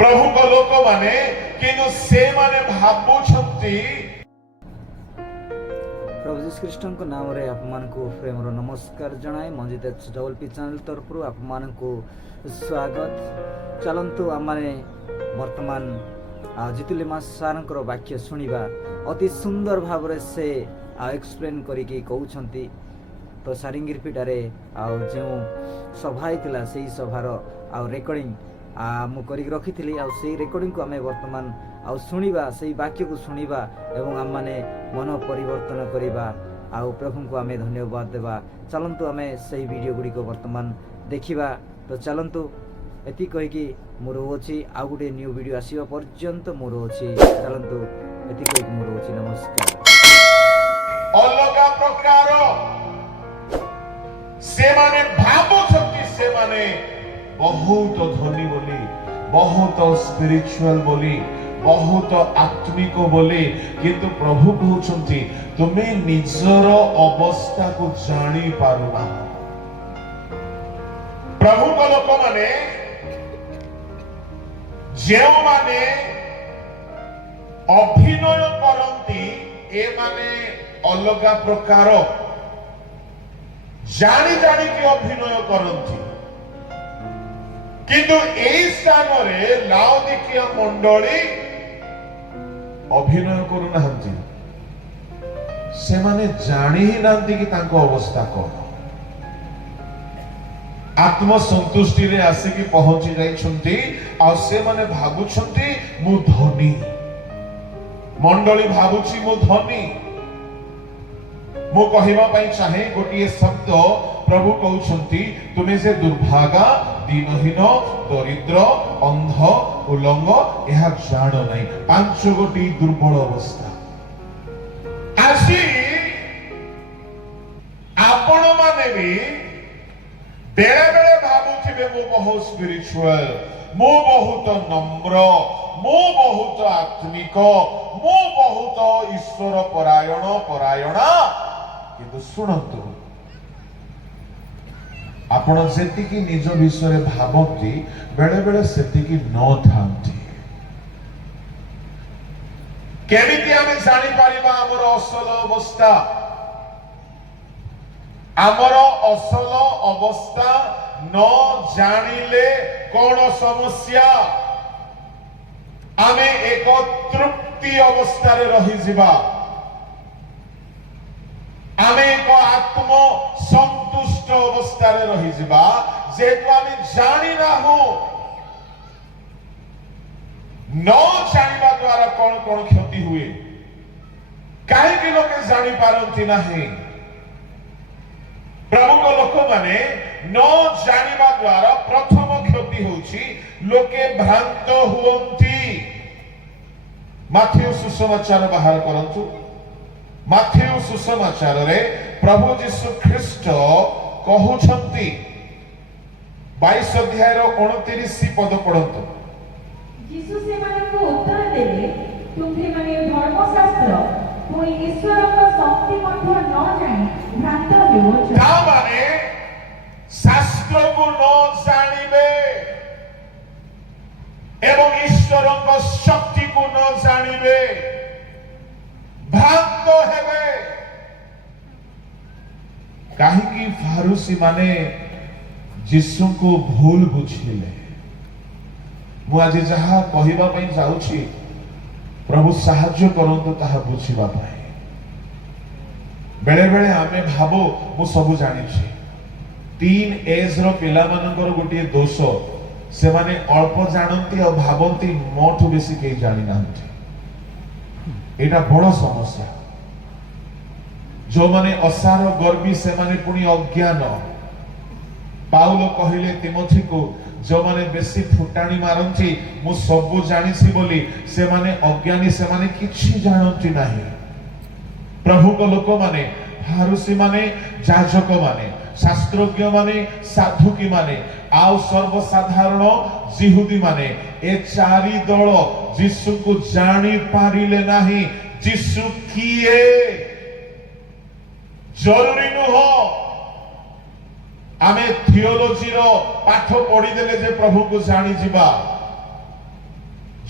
प्रभु को लोक माने किंतु से माने भाबुछंती। प्रभु जीशु ख्रीष्ट नाम रे आपमान को प्रेम नमस्कार जनाए मंजित डबल पी चैनल तरफ आपमान को स्वागत। चलंतु आमाने वर्तमान जितुलिमा सारंकर वाक्य सुनिबा अति सुंदर भाव से एक्सप्लेन करिके कहउछंती। तो सारिंगिरपिटारे जो सभा होता से सभार रेकर्डिंग मु करिक रखिथिली से रेकर्डिंग को आम वर्तमान शुणा से वाक्य को शुणा एवं आम मैंने मन परिवर्तन करवा प्रभु को आम धन्यवाद देवा। चलतु आम से वीडियो गुड़ी को वर्तमान देखा। तो चलतु एति कहीकि मोर रोची आउ गोटे न्यू वीडियो आसवा पर्यंत मोर रोची। चलतु एति कहीकि मोर रोची नमस्कार। अलगा प्रकार से माने भाबुछंती से माने बहुत धनी बोली, बहुत स्पिरिचुअल बोली, बहुत आत्मिक बोली, किंतु प्रभु कहउछंती तुमे निजर अवस्था को जानी पारुना। प्रभु को लोक माने जे माने अभिनय करंती ए माने अलगा प्रकार जानी जानी कि अभिनय करंती, किंतु एई स्थान रे लाउदिकिया मंडली अभिनय करू नाहंती। से माने जानी ही नांती कि तांको अवस्था कोन। आत्म संतुष्टि रे आसिकी पहुंची जाइछंती आ से माने भाबुछंती मु धनी। मंडली भाबुची मु धनी। मु कहिबा पई चाहे गोटिए शब्द प्रभु कहउछंती तुमे से दुर्भागा, दीनहीन, दरिद्र, अंध, उलंग यह जान नहीं। 5 गोटी दुर्बल अवस्था आसी आपण माने भी बेले बेले भाबुथिबे मु बहुत स्पिरिचुअल, मु बहुत नम्र, मु बहुत आत्मिक, मु बहुत ईश्वर परायणा। किंतु सुनंतु आपण सेतिकी निज विषय भाबती बेले बेले सेतिकी न थांती। केमिति आमे जानि पारिबा हमर असल अवस्था? हमर असल अवस्था न जानिले कोन समस्या? आमे एक तृप्ति अवस्था रे रहि जिबा, आमे एक आत्म संतुष्ट अवस्था रे रहि जिबा जेको आमे जानि ना हो। न जानिबा द्वारा कोन कोन क्षति हुए काहे कि लोके जानि पारंती नाही। प्रभु को लोक माने न जानिबा द्वारा प्रथम क्षति होछि लोके भ्रांत हुवंती। माथेय सुसमाचार बाहर करंतु। माथेय सुसमाचार रे प्रभु जीशु ख्रीष्ट कहउछंती 22 अध्याय रो 29 पद पढंतु। यीशु से माने को उत्तर देले तुमे माने धर्मशास्त्र पुणी ईश्वर का शक्ति मध्य न जानि भ्रांत हेउछ। ता माने शास्त्र को न जानिबे एवं ईश्वर का शक्ति को न जानिबे भ्रांत हेबे। काहे कि फारूसी माने यीशु को भूल बुझिले। मु आज जहा कहिबा पई जाउछि प्रभु साहाय्य करंतु ताहा बुझिबा पई। बेले बेले आमे भाबो मु सब जानि छी। 3 एज रो पिला मानकर गोटिए दोष से माने अल्प जानंती और भाबंती मोठु बेसी के जानि नांती। एटा बड़ समस्या। जो माने असार गर्वी से माने पुनी अज्ञान। पाउलो कहिले तिमोथी को जो माने बेसी फुटाणी मारंती मु सब जानिसी बोली से माने अज्ञानी से माने किछि जानंती नाही। प्रभु को लोक माने फारूसी माने याजक माने शास्त्रज्ञ माने साधुकी माने आउ सर्वसाधारण जिहुदी माने ए चारि दल यीशु को जानी पारिले नाही। यीशु किए जरूरी नुह आमे थियोलॉजी रो पाठ पढ़ी देले जे प्रभु को जानी जिबा।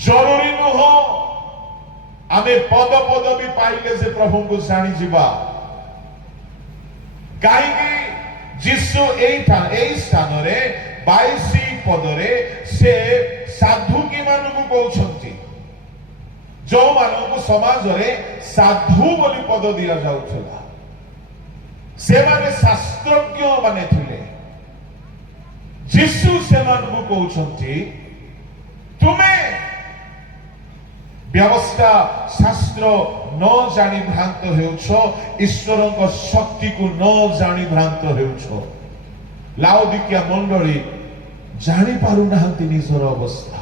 जरूरी नुह आमे पद पदवी पाइले जे प्रभु को जानी जीवा कहीं जीशु एई स्थान रे 22 पदरे से साधु की मानू कहउछंती जो मानू समाज रे साधु बोली पद दिया जाउछला से माने शास्त्रज्ञ माने थिले जीशु से मानू कहउछंती तुमे व्यवस्था शास्त्र न जानी भ्रांत हेउछो ईश्वर को शक्ति को न जानी भ्रांत हेउछो लाउदिकिया मंडली जानी पारु नाहंती निजर अवस्था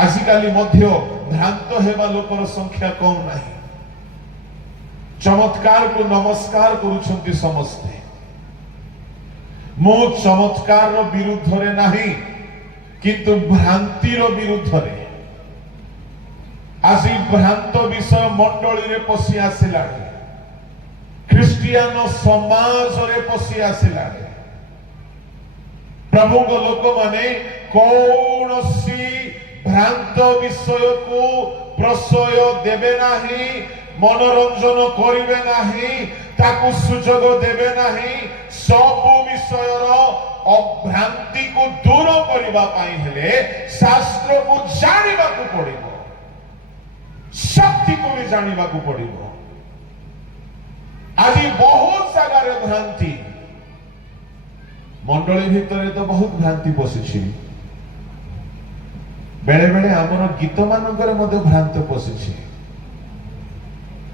आजिकाली मध्य भ्रांत हेबा लोकर संख्या कम नाही चमत्कार को नमस्कार करूछंती समस्ते मो चमत्कार रो विरुद्ध रे नाही किंतु भ्रांति रो विरुद्ध रे आज भ्रांत विषय मंडली रे पसी आसिला ख्रिस्टियान समाज रे पसी आसिला प्रभु को लोक माने कौनसी भ्रांत विषय को प्रशय देबे नाही मनोरंजन करिवे नाही ताकू सुजोग देबे नाही सब विषय रो अभ्रांति को दूर करबा पाई हेले शास्त्र को जानिबा को पड़िबो शक्ति को भी जानिबा को पड़िबो आज बहुत जगह रे भ्रांति मंडली भितर तो बहुत भ्रांति पशिछि बेले बेले आमर गीत मानकर मध्य भ्रांत पशिछि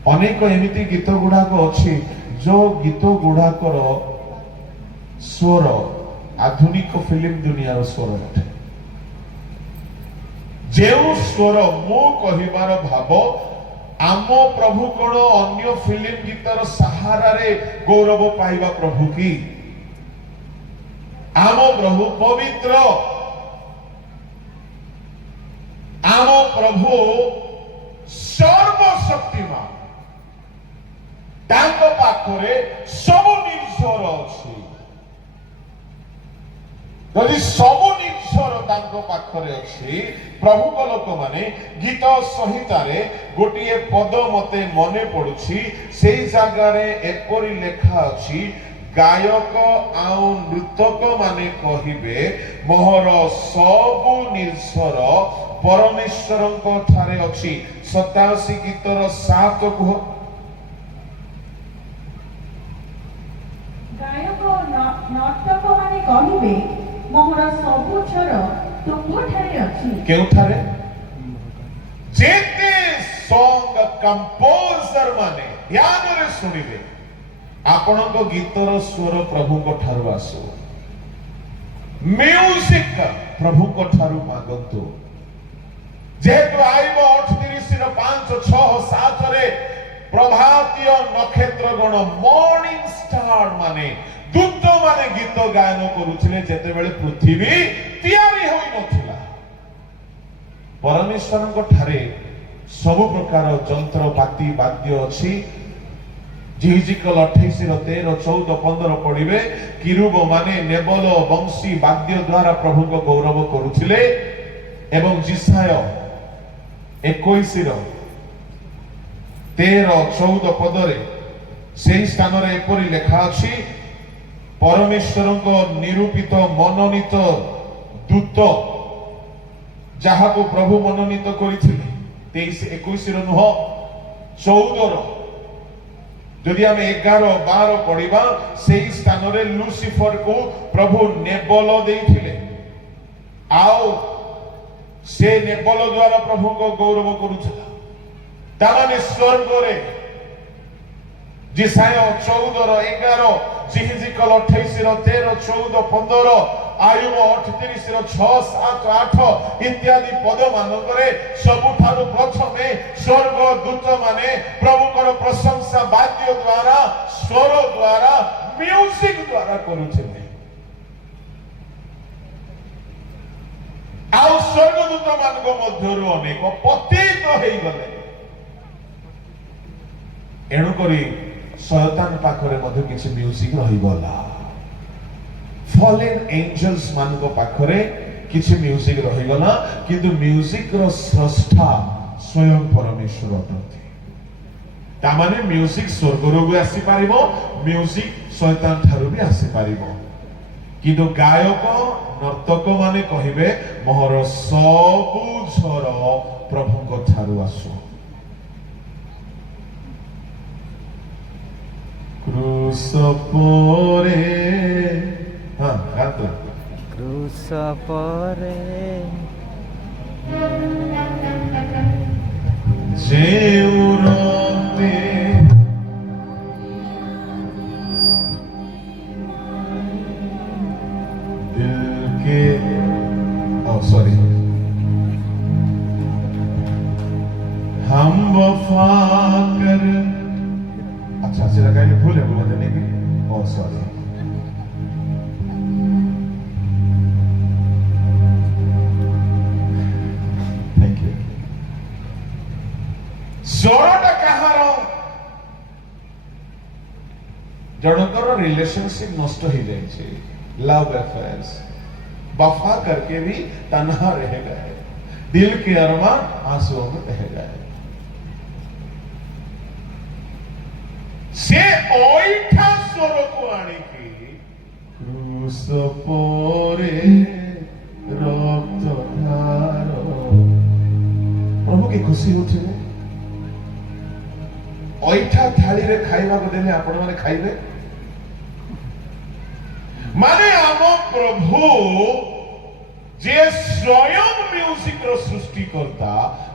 अनेक एमिति गीत गुड़ाक अच्छी जो गीत गुड़ाकर स्वर आधुनिक फिल्म दुनिया स्वर अटे जेउ स्वर मो कहिबार भाव आम प्रभु कोन अन्य फिल्म गीतर सहारा रे गौरव पाइबा प्रभु की आम प्रभु पवित्र आम प्रभु सर्वशक्तिमान तांको पाखरे सब निर्झर अछि यदि सब निर्झर तांको पाखरे अछि प्रभु को लोक माने गीत संहिता रे गोटिए पद मते मने पडुछि सेई जागा रे एपरि लेखा अछि गायक आउ नृतक माने कहिबे मोहर सब निर्झर परमेश्वरଙ୍କ ठारे अछि 87 गीतर 7 कुह गायक नाटक माने कहिबे मोहर सबु छर तुम ठारे अछि केउ ठारे जेते सॉन्ग कंपोजर माने ध्यान रे सुनिबे आपनको गीतर स्वर प्रभु को ठारु आसो म्यूजिक प्रभु को ठारु मागंतु जेतु आइबो 38 रो 5 6 7 रे प्रभातीय नक्षत्र गण मॉर्निंग स्टार माने दूत माने गीत गायन करूथिले जेते बेले पृथ्वी तयारी होई नथिला परमेश्वरଙ୍କ ठारे सब प्रकार यंत्रपाती वाद्य अछि जिहिजिकल 28 रो 13 14 15 पढिबे किरुब माने नेबल वंशी वाद्य द्वारा प्रभु को गौरव करूथिले एवं जिसाय 21 रो 13 14 पदरे सेही स्थान रे एपरि लेखा अछि परमेश्वरଙ୍କ निरूपित मनोनीत दूत जहा को प्रभु मनोनीत करिथिले 23 21 रो नुह 14 रो यदि आम 11 12 पढ़िबा सेही स्थान रे लुसिफर को प्रभु नेबल देइथिले आओ से नेबल द्वारा प्रभु को गौरव करूछला तामाने स्वर्ग रे जिसाय 14 रो 11 जिहिजिकल 28 रो 13 14 15 आयुब 38 रो 6 7 8 इत्यादि पद मानकरे सबुठारु प्रथमे स्वर्ग दूत माने प्रभुकर प्रशंसा वाद्य द्वारा स्वर द्वारा म्यूजिक द्वारा करूछले आउ स्वर्गदूत मानक मध्यरु अनेक पतित होई गले एणु करी शयतान पाखरे मध्य किछि म्यूजिक रही गला फॉलेन एंजल्स मानक पाखरे किछि म्यूजिक रहिगला किंतु म्यूजिक रो स्रष्टा स्वयं परमेश्वर अटंती तामाने म्यूजिक स्वर्गरु भी आसी पारिबो म्यूजिक शैतान ठारु भी आसी पारिबो किंतु गायक नर्तक माने कहिबे मोहर सबु झर प्रभुଙ୍କ ଠାରୁ आसु क्रूस परे हां गाता क्रूस परे जेउरते दिल के सॉरी हम वफा कर अच्छा से लगाइए भूल है बोला देने की सॉरी थैंक यू स्वरटा कहार जनकर रिलेशनशिप नष्ट हो जाए लव अफेयर्स वफा करके भी तन्हा रह गए दिल के अरमान आंसुओं में बह गए से ओइठा स्वर को आने की क्रूस पोरे रक्त धार प्रभु की खुशी उठिले ओइठा थाली रे खाइबा को देले आपण माने खाइबे माने आम प्रभु जे स्वयं म्यूजिक रो सृष्टि करता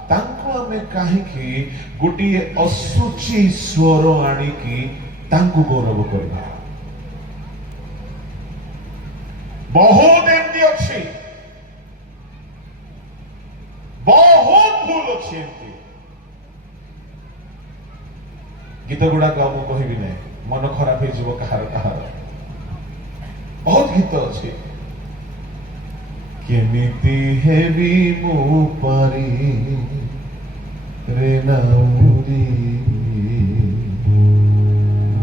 तांको हमें काहे की गोटिए असुचि स्वर आनी की तांको गौरव करबा बहुत एमती अच्छी बहुत भूल अच्छी एमती गीत गुड़ा को हम कहबी नहीं मन खराब हो जीव कहार कहार बहुत गीत अच्छी केमिति हेबी मु पारी रे नाउरी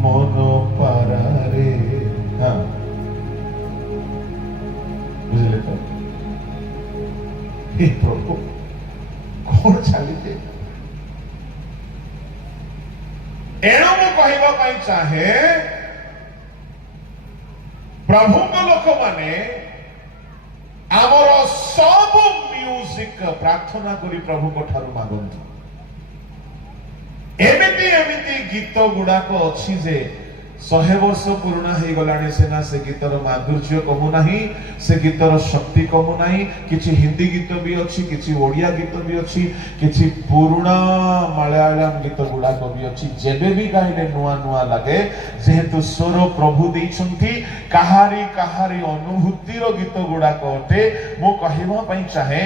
मन पारा रे हाँ बुझले तो हे प्रभु कौन चली एणु मु कहबा पई चाहे प्रभु को लोक माने आमर सब म्यूजिक प्रार्थना करी प्रभु को ठारू मागंतु एमिति एमिति गीत गुड़ाक अच्छी जे 100 वर्ष पुराना हो गलानी सेना से गीतर माधुर्य कमु नाही से गीतर शक्ति कमु नाही किछि हिंदी गीत भी अच्छी किछि ओडिया गीत भी अच्छी किछि पुराना मलयालम गीत गुड़ाक भी अच्छी जेबे भी गाइले नुआ नुआ लगे जेहेतु स्वर प्रभु देइछंती कहारी कहारी अनुभूति रो गीत गुड़ाक अटे मो कहिबा पई चाहे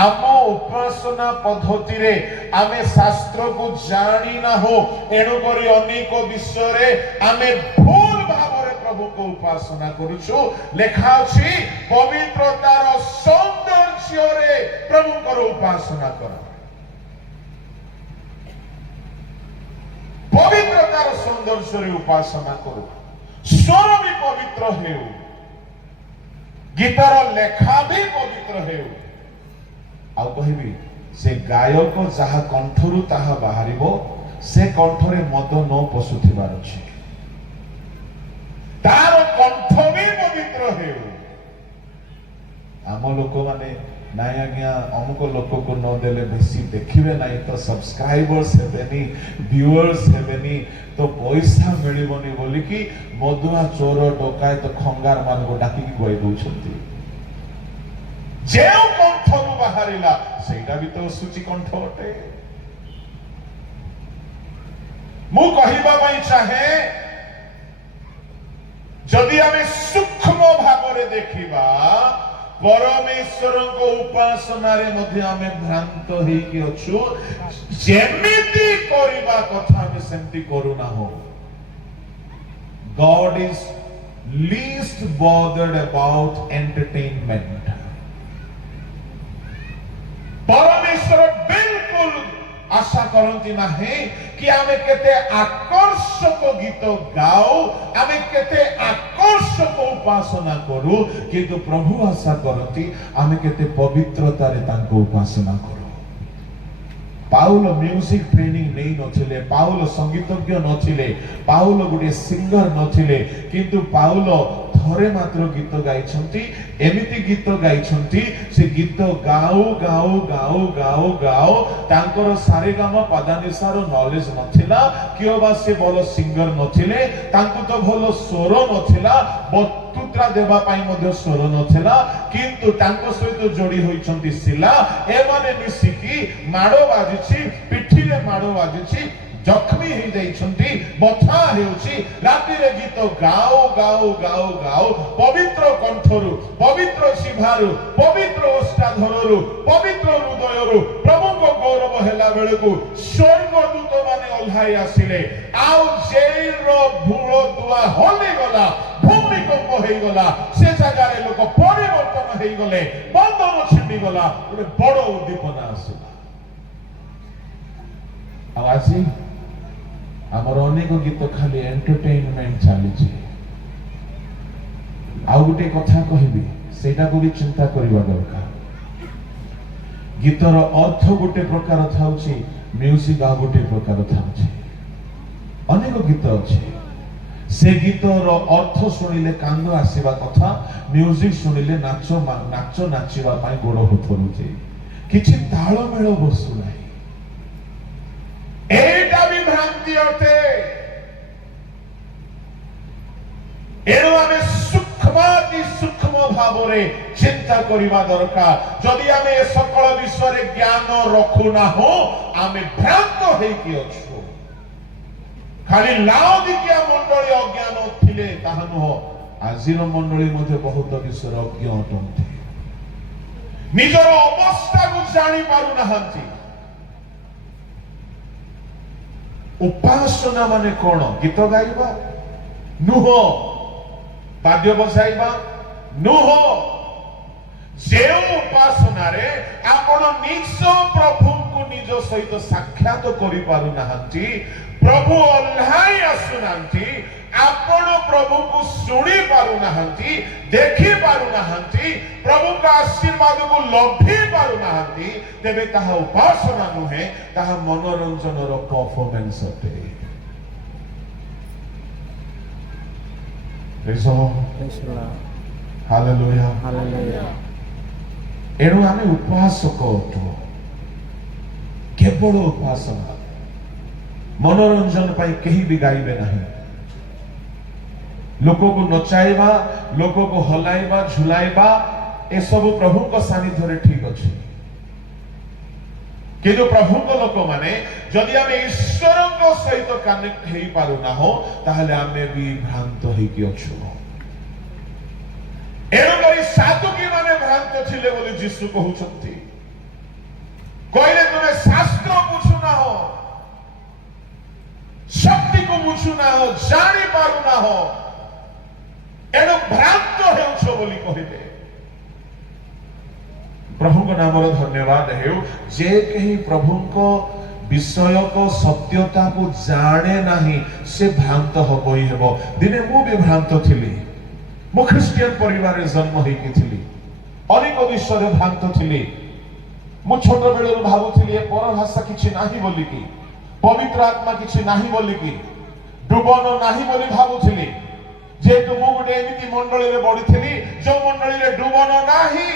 आम उपासना पद्धति रे आमे शास्त्र को जानी ना हो एणु करी अनेक विषय रे आमे भूल भावरे प्रभु को उपासना करूछु लेखा अछि पवित्रतार सौंदर्य रे प्रभु को उपासना कर पवित्रतार सौंदर्य रे उपासना करू स्वर भी पवित्र हेउ गीतर लेखा भी पवित्र हेउ आ कहबी से गायक जहा कंठरु ताहा बाहरिबो से कंठरे मद न पसुथिबार अछि तार कंठ भी पवित्र हेउ आम लोक माने नाय आज्ञा अमुक लोक को न देले बेसी देखिबे नाही तो सब्सक्राइबर्स हेबेनी व्यूअर्स हेबेनी तो पैसा मिलिबनी बोली कि मधुआ चोर डकायत खंगार मान को डाकी की गई दउछंती जेउ कंठरु बाहरिला सेटा भी तो सूची कंठ अटे मु कहिबा पई चाहे जदि आमे सूक्ष्म भावरे देखिबा परमेश्वर को उपासना रे मध्य आमे भ्रांत हेई कि अछु जेमिति करिबा कथा आमे सेमति करू ना हो God is least bothered about entertainment परमेश्वर बिल्कुल आशा करती नाही कि आमे केते आकर्षक गीत गाओ आमे केते आकर्षक को उपासना करू किंतु प्रभु आशा करती आमे केते पवित्रतारे तांको उपासना करू। पाउल म्यूजिक ट्रेनिंग नहीं नथिले, पाउल संगीतज्ञ नथिले, पाउल गोटे सिंगर नथिले, किंतु पाउल थरे मात्र गीत गाइछंती। एमिति गीत गाइछंती से गीत गाऊ गाऊ गाऊ गाऊ गाऊ तांकर सारेगाम पादानिसार नॉलेज नथिला, कियो बा से भलो सिंगर नथिले, तांको तो भलो स्वर नथिला, बक्तृता देबा पाई मध्ये स्वर नथिला, किंतु तांको सहित जोड़ी होइछंती शिला। एमाने मिसिकी माडो बाजिछि, पिठी रे माडो बाजिछि, जख्मी हो जाइछंती, बथा हेउछि, राति रे गीत गाओ गाओ गाओ गाओ पवित्र कंठरु, पवित्र शिभारु, पवित्र ओष्ठाधररु, पवित्र हृदयरु प्रभु को गौरव हेला बेलकु स्वर्गदूत माने ओल्हाई आसिले। आउ जेल रो भूलो दुआ होली गला, भूमिकंप हेई गला, से जगह रे लोक परिवर्तन हेई गले, बंधन छिंडी गला, गोटे बड़ उद्दीपना आसिला। आवाजी आमर अनेक गीत खाली एंटरटेनमेंट चली। आउ गोटे कथा कहबी, सेटा को भी चिंता करबा दरकार। गीतर अर्थ गोटे प्रकार थाउची, म्यूजिक आ गोटे प्रकार थाउची। अनेक गीत अछि, से गीतर अर्थ सुनिले कांद आसीबा कथा, म्यूजिक सुनिले नाच नाचिबा पाई गोड़ होथरुचे, किछि ताळमेळ बसु नाही। एटा भी भ्रांति अटे। एणु आमे सूक्ष्माति सूक्ष्म भावरे चिंता करिबा दरकार। जदि आमे ए सकल विषय ज्ञान रखु ना हो, आमे भ्रांत हेकि अछु। खाली लाउदिकिया मंडली अज्ञान थिले ताहा नुह, आजिर मंडली मध्ये बहुत विषय अज्ञ अटंती, निजर अवस्था को जानि पारु नाहंती। उपासना माने कौन? गीत गाइबा नुह, वाद्य बजाइबा नुह। जे उपासना रे आपण निज प्रभु को निज सहित साक्षात करि पारु नाहंती, प्रभु ओल्हाई आसुनांती, आपण प्रभु को सुनी पारु नाहंती, देखि पारु नाहंती, प्रभु का आशीर्वाद को लभी पारु नाहंती, तेबे ताहा उपासना नुहे, ताहा मनोरंजन रो परफॉर्मेंस अटे। Praise the lord, hallelujah hallelujah. एणु आमे उपासक अटु, केवल उपासना, मनोरंजन पाई कहीं भी गाइबे नहीं। लोक को नचाइबा, लोक को हलाइबा, झुलाइबा, ए सब प्रभु को सानिध्य रे ठीक अछि। किंतु प्रभु को लोक माने जदि आमे ईश्वर को सहित कनेक्ट हेई पारु ना हो, ताहले आमे भी भ्रांत हेई कि अछु। एणु करी साधुकी माने भ्रांत थिले बोली यीशु कहउछंती। कहले तुमे शास्त्र बुझु ना हो, शक्ति को बुझु ना हो, जानी पारु ना हो, एणु भ्रांत हेउछ बोली कहिले। प्रभु को नाम धन्यवाद हेउ। जे कहीं प्रभु को विषय को सत्यता को जाने नहीं, से भ्रांत हबो ही हेबो। दिने मु भी भ्रांत थिली, मु ख्रिस्टियन परिवार रे जन्म होइकी थिली, अनेक विषय भ्रांत थिली। मु छोट बेले भाबुथिली ए पर भाषा किछि नाही बोली की, पवित्र आत्मा किछि नाही बोली की, डुबन नाही बोली भाबुथिली। जेतु मु गोटे एमिति मंडली रे बढिथिली, जो मंडली रे डुबन नाही,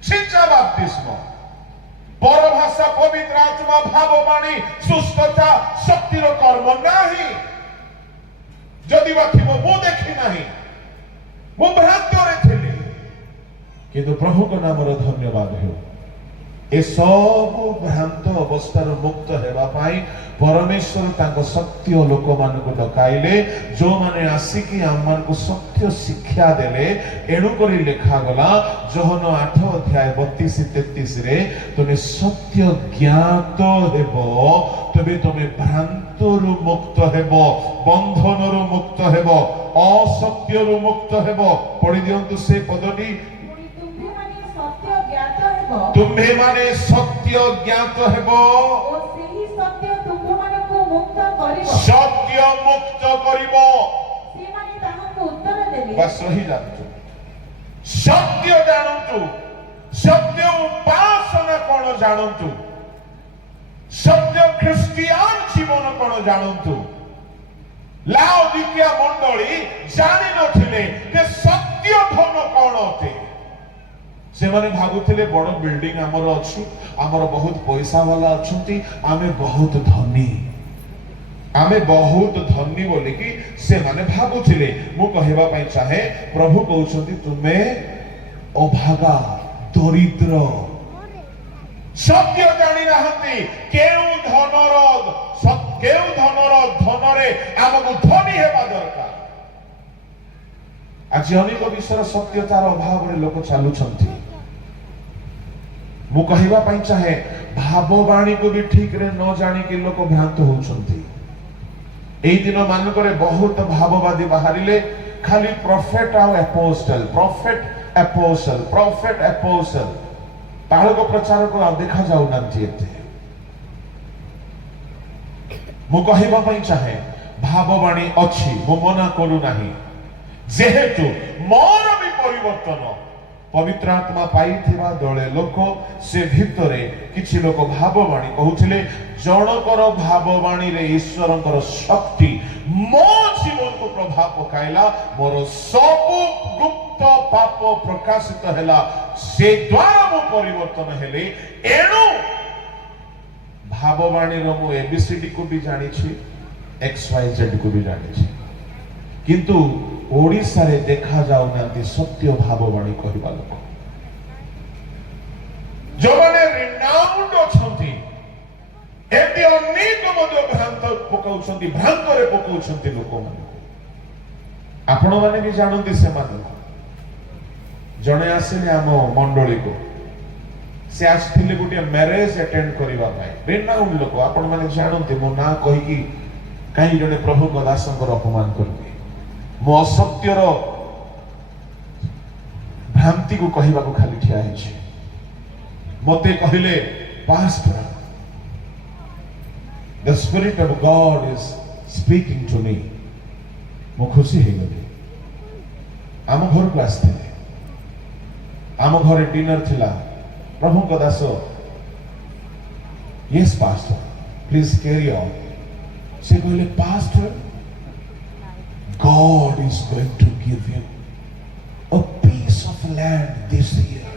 शिक्षा बाप्तिस्म, पर भाषा, पवित्र आत्मा, भाववाणी, सुस्थता, शक्तिर कर्म नाही। जदि बा थिबो मु देखि नाही, मु भ्रांत रे थिली। किंतु प्रभु को नाम धन्यवाद हेउ। ए सब भ्रांत अवस्थार मुक्त हेबा पाई परमेश्वर तांको सत्य लोक मान को डकाइले, जो माने आसिकी आमान को सत्य शिक्षा देले। एणु करी लेखा गला जोहन 8 अध्याय 32-33 रे, तुमे सत्य ज्ञात हेबो, तबे तुमे भ्रांतरु मुक्त हेबो, बंधनरु मुक्त हेबो, असत्यरु मुक्त हेबो। पढि दियंतु से पदटी, तुम्हे माने सत्य ज्ञात हेबो, सत्य मुक्त करिबो। सत्य मुक्त करिबो। सेमाने ताहाको उत्तर ଦେଲେ बस वही जानतु सत्य जानतु सत्य उपासना कौन जानतु सत्य ख्रिस्टियान जीवन कौन जानतु लाउदिकिया मंडली जानि नथिले जे सत्य धन कौन अटे से माने भाबुथिले बड़ बिल्डिंग हमर अछि हमर बहुत पैसा वाला अछंती आमे बहुत धनी बोली कि से माने भाबुथिले मु कहबा पई चाहे प्रभु कहउछंती तुमे अभागा दरिद्र सत्य जानी नाहंती केउ धनर धनरे आमको धनी हेबा दरकार आज अनेक विषय सत्यतार अभाव रे लोक चालुछंती मु कहबा पई चाहे भाववाणी को भी ठीक रे न जानी के लोक भ्रांत होउछंती एई दिन मानकरे बहुत भाववादी बाहरिले खाली प्रॉफिट और एपोस्टल ताळको प्रचार को देखा जाउ नांती एते मु कहबा पई चाहे भाववाणी अछि मु मना करू नाही जेहेतु मोर भी परिवर्तन पवित्र आत्मा पाइथिबा दळे लोक से भितरे किछि लोक भाववाणी कहउथिले जनकर भाववाणी रे ईश्वरंकर शक्ति मो जीवन को प्रभाव पकाइला मोर सब गुप्त पाप प्रकाशित हैला से द्वारा मो परिवर्तन हेले एणु भाववाणी रो मो एबीसीडी को भी जानि छी XYZ को भी जानि छी किंतु ओडिसा रे देखा जाउ नांती सत्य भाववाणी कहबा लोक जो माने रिनाउंड अछंती एते अनेक मध्य भ्रांत पकाउछंती भ्रांतरे पकाउछंती लोक माने आपण माने भी जानंती से मान जणे आसिले हम मंडली को से आछथिले गुटे मैरिज अटेंड करिवा पाए रिनाउंड लोक आपण माने जानंती मो ना कहि कि काई जणे प्रभु को दासंकर अपमान करबे मो असत्यर भ्रांति को कहबा को खाली ठिया है मते कहले pastor the spirit of God is speaking to me मो खुशी हे गली आम घर को आस्ते आम घरे डिनर थिला प्रभु को दास yes pastor please carry on से कहले pastor God is going to give you a piece of land this year.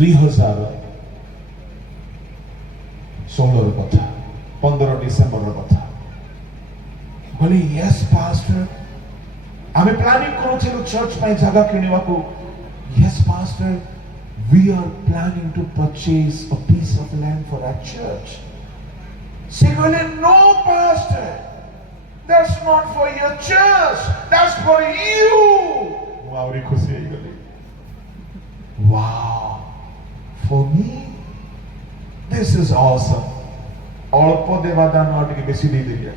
2016 कथा 15 डिसेंबर कथा बोले यस पास्टर आमे प्लानिंग करूथिलु चर्च पाई जगह किनिवा को yes pastor we are planning to purchase a piece of land for our church. से कहले no pastor, that's not for your church, that's for you. Wow, खुशी हो गई. Wow, for me this is awesome. अल्प देवा दान आटे के बेसी दे दिया.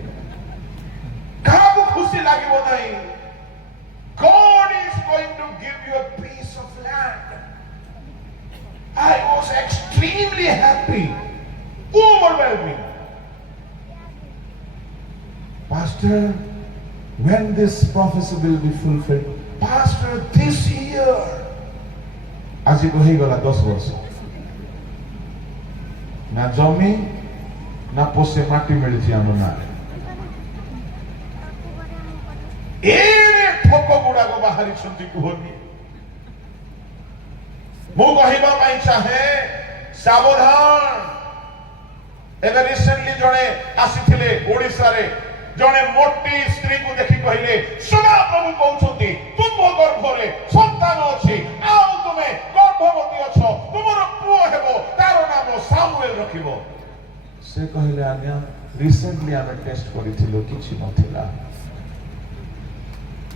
काबू खुशी लागी वो नहीं. God is going to give you a piece of land. I was extremely happy, overwhelming. Pastor, when this prophecy will be fulfilled? Pastor, this year. आज को ही गला 10 वर्ष ना जमी ना पोसे माटी मिलती आनो ना एरे ठोको गुडा को बाहरी छंती कुहोनी मु कहिबा पई चाहे सावधान एबे रिसेंटली जणे आसीथिले ओडिसा रे जने मोटी स्त्री को देखि कहले सुना प्रभु कहउछंती तुम गर्भरे संतान अछि आउ तुमे गर्भवती अछ तुमरो पुओ हेबो तारो नाम सामुएल रखिबो से कहले आज्ञा रिसेंटली आमे टेस्ट करिथिलो किछि नथिला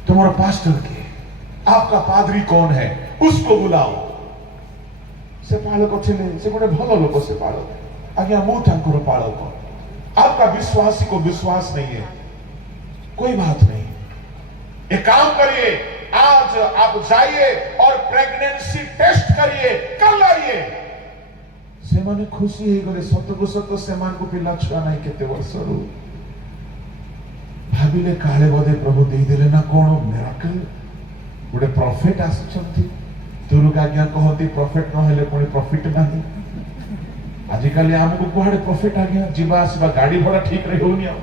तुम्हारा पास्टर के आपका पादरी कौन है उसको बुलाओ से पालक छिले से गोटे भल लोक से पालक आज्ञा मु तांकर पालक आपका विश्वासी को विश्वास नहीं है कोई बात नहीं एक काम करिए आज आप जाइए और प्रेगनेंसी टेस्ट करिए कल आइए से माने खुशी हे गले सत को सत से मान को पिला छुआ नहीं केते वर्ष रु भाविले काले बोधे प्रभु देदेले ना कौन मिराकल गोटे प्रॉफिट आसुचंती तुरुक आज्ञा कहती प्रॉफिट न हेले कोनी प्रॉफिट नाही आजिकाली आमको कुआडे प्रॉफिट आज्ञा जीवा आसबा गाड़ी भड़ा ठीक रही होनी आ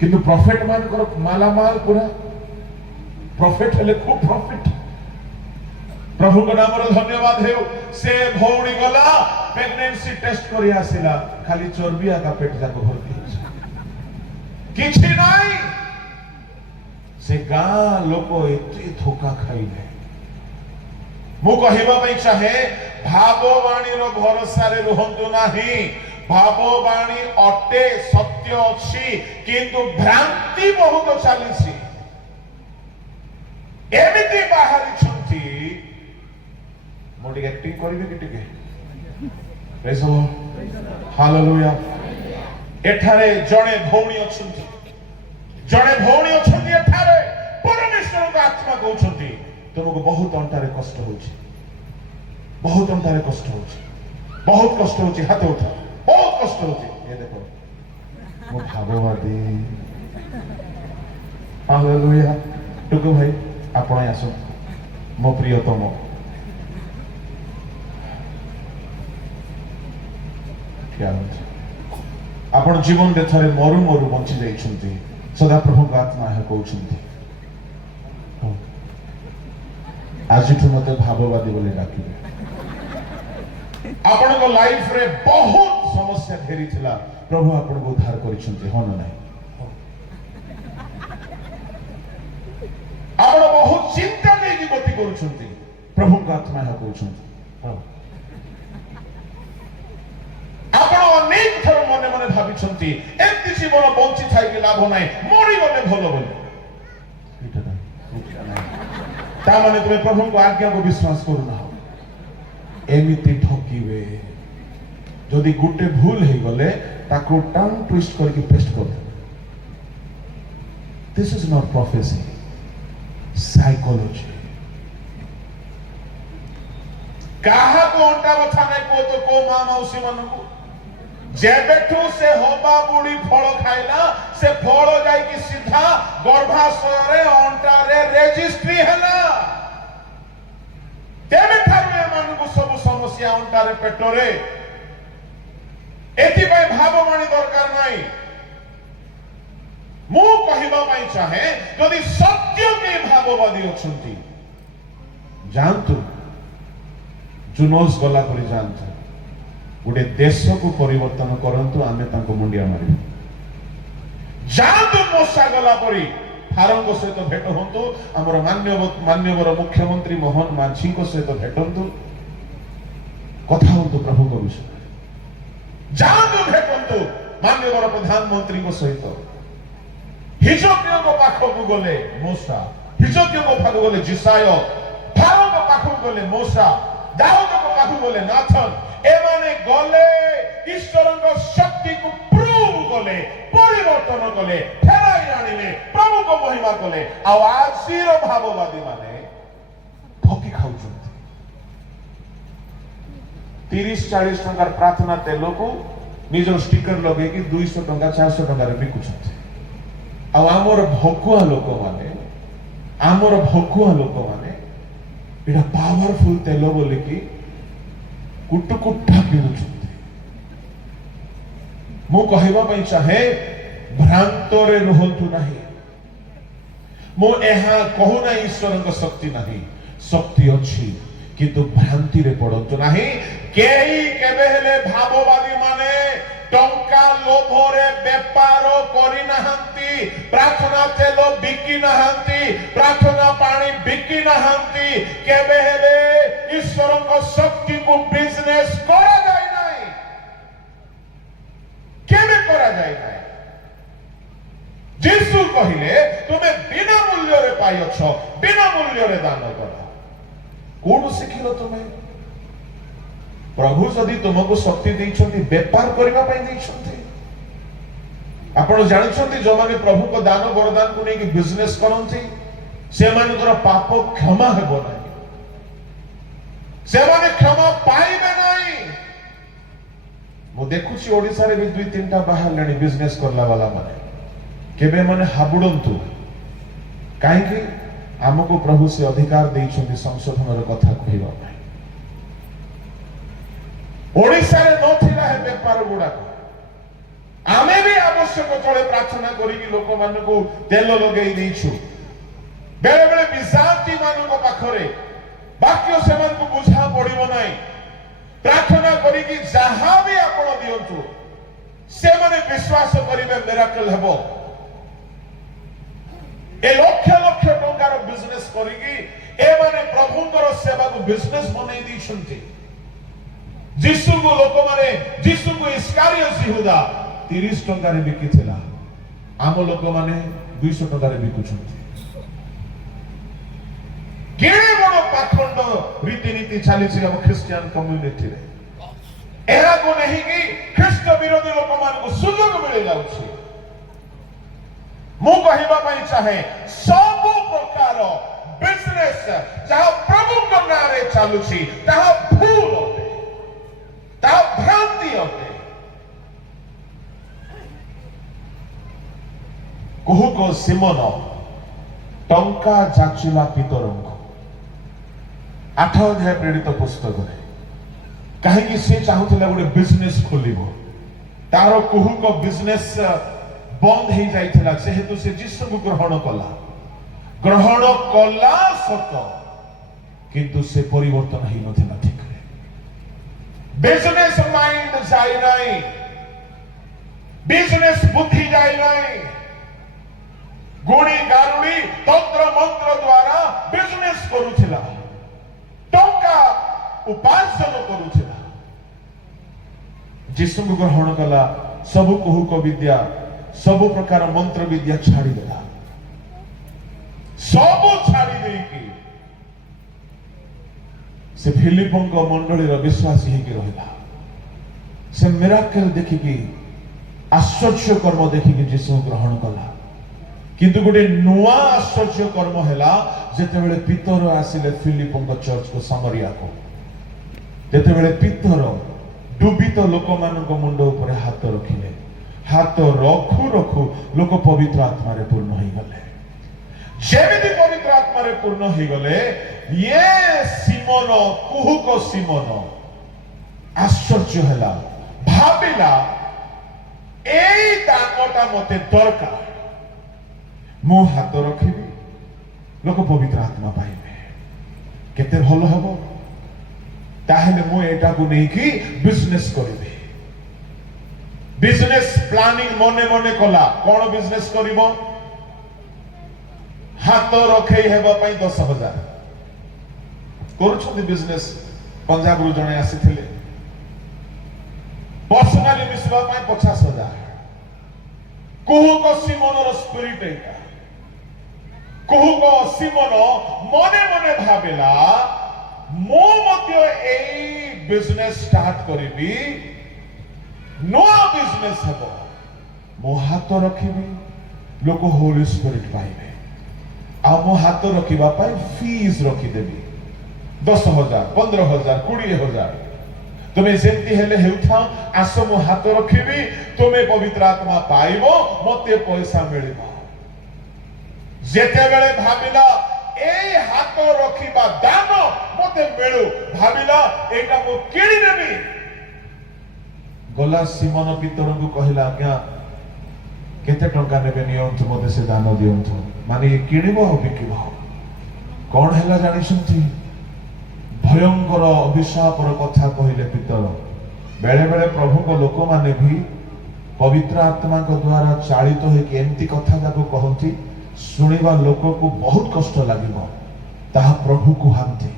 किंतु प्रॉफिट मान करो माला माल पूरा प्रॉफिट हेले खूब प्रॉफिट प्रभु को नाम धन्यवाद हे से भौणी गला प्रेगनेंसी टेस्ट करी आसिला खाली चर्बी आका पेट जाको भर्ती किछि नाही से गाँ लोक एते धोखा खाइले मु कहिबा पई चाहे भाववाणी रो भरोसा रे रहंतु नाही भाववाणी अटे सत्य अछि किंतु भ्रांति बहुत चलीसी एमिति बाहरी छंती मोटी एक्टिंग करिवे कि टिके प्रेज द लॉर्ड हालेलुया एठारे जणे भौणी अछंती एठारे परमेश्वर को आत्मा कहउछंती तुमको बहुत अंटारे कष्ट होछि बहुत अंटारे कष्ट होछि बहुत कष्ट होछि हाथ उठा बहुत कष्ट होछि ये देखो मो भाववादी हालेलुया टुकु भाई आपण आसो मो प्रियतम आपण जीवन रे थरे मरु मरु बंची जाइछंती सदा प्रभु का आत्मा है कहउछंती आज मते भाववादी बोले डाकिबे आपण को लाइफ रे बहुत समस्या घेरी थिला प्रभु आपण को उद्धार करिछंती हो न नाही आपण बहुत चिंता नै कि गति करूछंती प्रभु का आत्मा है कहउछंती आपण अनेक थर मने मने भाबिछंती एति जीवन बंची थाई कि लाभ नाही मरि गले भलो बोली एटा नाही ता माने तुमे प्रभु को आज्ञा को विश्वास करू ना एमिति ठकीबे जदि गुटे भूल हे गले ताको टंग ट्विस्ट करके पेस्ट कर दे this is not prophecy psychology काहा को अंटा बथा नै को तो को मां मौसी मन को जेबेठू से होबा बुड़ी फल खाइला से फल जाई कि सीधा गर्भाशय रे अंटा रे रजिस्ट्री हला तेबे ठारे मन को सब समस्या अंटा रे पेट रे एथि पय भाववाणी दरकार नाही मु कहिबा पई चाहे यदि सत्य के भाववादी अछंती जानतु जुनोस गला करी जानतु गोटे देश को परिवर्तन करंतु आमे तांको मुंडिया मारि जानतु मोसा गला परी फारंग सहित भेट होंतु हमर मान्यवर मुख्यमंत्री मोहन मांझी को सहित भेटंतु कथा होंतु प्रभु को विषय जानतु भेटंतु मान्यवर प्रधानमंत्री को सहित हिजकियों को पाखो को गले मोसा हिजकियों को पाखो गले जिसाय फारंग को पाखो गले मोसा दाऊद को पाखो गले नाथन एमाने गले ईश्वरन को शक्ति को प्रूव गले परिवर्तन गले फेराई आनिले प्रभु को महिमा गले आवाजीर भाववादी माने ठकी खाउछंती 30-40 टंकार प्रार्थना तेल को निजर स्टिकर लगे कि 200 टंका 400 टंका रे बिकुछंती आ हमर भकुआ लोक माने एटा पावरफुल तेल बोले कि कुटकुटा पिउछंती मु कहिबा पई चाहे भ्रांतरे रहंतु नाही मु एहा कहू ना ईश्वर को शक्ति नाही शक्ति अछि किंतु भ्रांति रे पड़ंतु नाही केही केबे हेले भाववादी माने टंका लोभरे व्यापार करि नाहंती प्रार्थना तेल बिकी नाहंती प्रार्थना पानी बिकी नाहंती केबे हेले ईश्वर को शक्ति को बिजनेस करा जाय नाही केबे करा जाय नाही यीशु कहिले तुमे बिना मूल्य रे पाइछ बिना मूल्य रे दान करा कोन सिखिलो तुमे प्रभु जदि तुमको शक्ति देइछंती व्यापार करबा पई देइछंती आपण जानिछंती जो माने प्रभु को दान वरदान को नेकी बिजनेस करंती से मानकर पाप क्षमा हेबो नाही से माने क्षमा पाइबे नाही मु देखुची ओडिसा रे भी 2-3टा बाहर लेनी बिजनेस करला वाला माने केबे माने हाबुड़ंतु कहीं आमको प्रभु से अधिकार देइछन्ति संशोधन कथा कहवा ओडिशा रे नथिला हे बेपार गुड़ाक आमे भी आवश्यक चले प्रार्थना करिकी लोक मानकु तेल लगेई देइछु बेले बेले विश्रांति मानक पाखरे वाक्य सेमानकु बुझा पड़िबो नै प्रार्थना करिकी जहां भी आपण दियंतु से माने विश्वास करिवे मिराकल हेबो ए लक्ष लक्ष टंकार बिजनेस करिकी ए माने प्रभुंकर सेवा को बिजनेस बनै दिछन्ति जीसु को लोक माने जीसु को इस्कारियोस यहूदा 30 टंकार बिकिथिला आम लोक माने 200 टंकार बिकुछन्ति केड़े बड़ पाखंड रीतिनीति चलीछि हम क्रिश्चियन कम्युनिटी रे एरा को नहीं कि ख्रीष्ट विरोधी लोक मान को सुयोग मिले जाउछि मु कहिबा पई चाहे सब प्रकार बिजनेस जहां प्रभु को नारे चालुछि तहा भूल होते तहा भ्रांति होते कुहुको सिमन टंका जाचिला पितरंको 8 अध्याय प्रेरित पुस्तक रे कहीं से चाहूला गोटे बिजनेस खोलिबो तार कुहुक बिजनेस बंद हो जाइथिला जेहेतु से जीसु को ग्रहण कला सत किंतु से परिवर्तन ही नथिला ठीक रे बिजनेस माइंड जाई नाही बिजनेस बुद्धि जाई नाही गुणी गारुड़ी तंत्र मंत्र द्वारा बिजनेस करूथिला टंका उपार्जन करूथिला जीसु को ग्रहण कला सब कुहुक विद्या सब प्रकार मंत्र विद्या छाड़ी देला सब छाड़ी देकी से फिलिपंक मंडली विश्वासी हेकी रहिला से मिराकल देखिकी आश्चर्य कर्म देखिकी जीसु ग्रहण कला किंतु गोटे नुआ आश्चर्य कर्म हैला जेतेबेले पितर आसिले फिलिपंक चर्च को समरिया को जेतेबेले पितर डुबित लोक मानक मुंड ऊपर हाथ रखिले हाथ रखु रखु लोक पवित्र आत्मा रे पूर्ण हो गले जेमिति पवित्र आत्मा रे पूर्ण हो गले ये सिमोन कुहुक सिमोन आश्चर्य हैला भाबिला एई दानटा मते दरकार मु हाथ रखिबी लोक पवित्र आत्मा पाइबे केते भलो हबो ताहेले मु एटा को नै कि बिजनेस करिबे बिजनेस प्लानिंग मने मने कला कोन बिजनेस करिवो हाथ रखै हेबा पई 10,000 करूछथि बिजनेस पंजाब रु जणे आसीथिले पर्सनली मिसवा पई 50,000 कुहुक सिमोनर स्पिरिट एटा कुहुक सिमोन मने मने भाबिला मो मध्य एई बिजनेस स्टार्ट करिबी नुआ बिजनेस हेबो मो हाथ रखिबी लोक होली स्पिरिट पाइबे आ मो हाथ रखिबा पई फीस रखिदेबी 10,000 15,000 20,000 तुमे जेंती हेले हेउथा आस मो हाथ रखिबी तुमे पवित्र आत्मा पाइबो मते पैसा मिलिबो जेते बेले भाबिला ए हाथ रखिबा दान मते मिलु भाबिला एटा मो किणी नेबी गला सिमन पितर को कहला आज्ञा केते टंका नेबे नियंतु मते से दान दियंतु माने किणिबो बिकिबो कोन हैला जानि सुनथि भयंकर अभिशापर कथा कहिले पितर बेले बेले प्रभु को लोक माने भी पवित्र आत्मा को द्वारा चालित हो कि एमती कथा जाको कहंती सुनिबा लोक को बहुत कष्ट लागिबो ताहा प्रभु को हांती